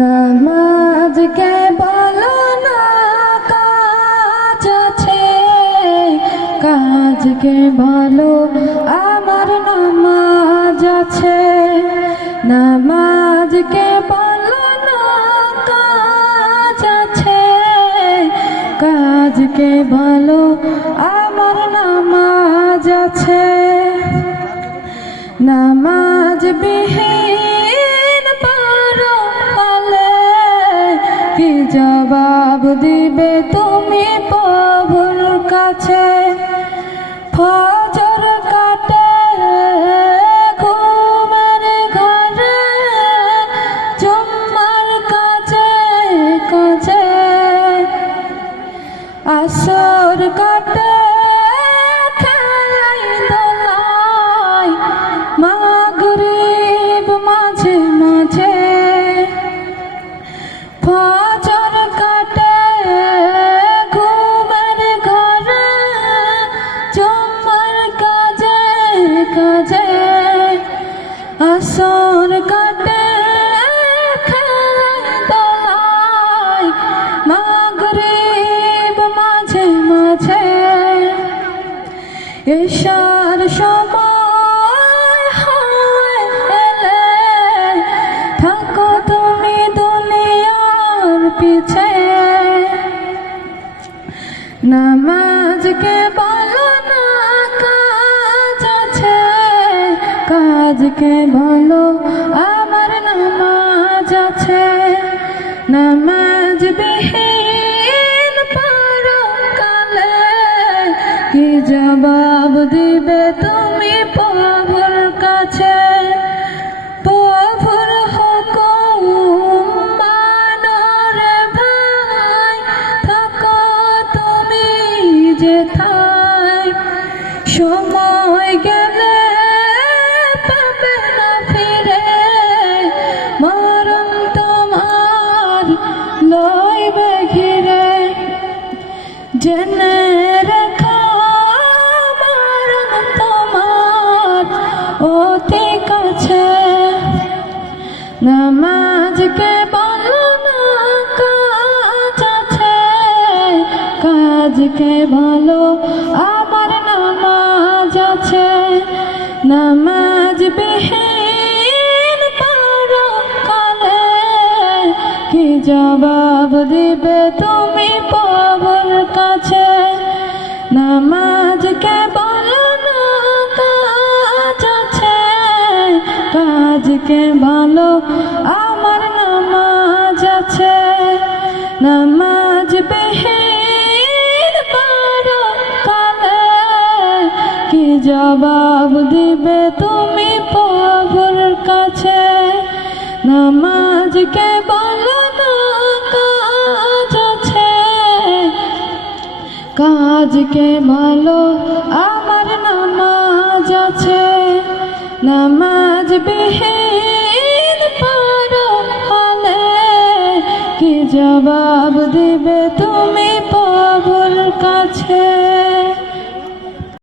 নামাজ কে বলো না কাজ আছে, কাজকে বলো আমার নামাজ আছে। নামাজকে বলো না কাজ আছে, কাজকে বলো আমার নামাজ আছে। নামাজ বিহীন পালে কি জবাব দিবে তুমি প্রভুর কাছে? ফজর কাটে ঘুমের ঘরে, জুম্মার কাজে কাজে, আসর কাটে খেলাই দোলাই, মাগরিব মাঝে মাঝে। ফজর কাটে ঘুমের ঘরে, জুম্মার কাজে কাজে, আসর কাটে খেলাই দোলাই, মাগরিব মাঝে মাঝে। এশার সময় এলে থাকো তুমি দুনিয়ার পিছে। নামাজকে বলো না কাজ আছে, কাজকে বলো আমার নামাজ আছে। নামাজ বিহীন পরকালে কি জবাব দিবে তুমি প্রভুর কাছে? প্রভুর হুকুম মানো রে ভাই, থাকো তুমি যেথায়। সময় গেলে পাবে না ফিরে, মরণ তোমার লইবে ঘিরে। জেনে রেখো মরণ তোমার অতি কাছে। নামাজকে বলো না কাজ আছে, কাজকে বলো আমার নামাজ আছে। নামাজ বিহীন পরকালে কি জবাব দিবে তুমি প্রভুর কাছে? নামাজকে বলো না কাজ আছে, কাজকে বলো আমার নামাজ আছে। নামাজ বিহীন পরকালে কি জবাব দিবে তুমি প্রভুর কাছে? নামাজকে বলো না কাজ আছে, কাজকে বলো আমার নামাজ আছে। নামাজ বিহীন পরকালে কি জবাব দিবে তুমি প্রভুর কাছে?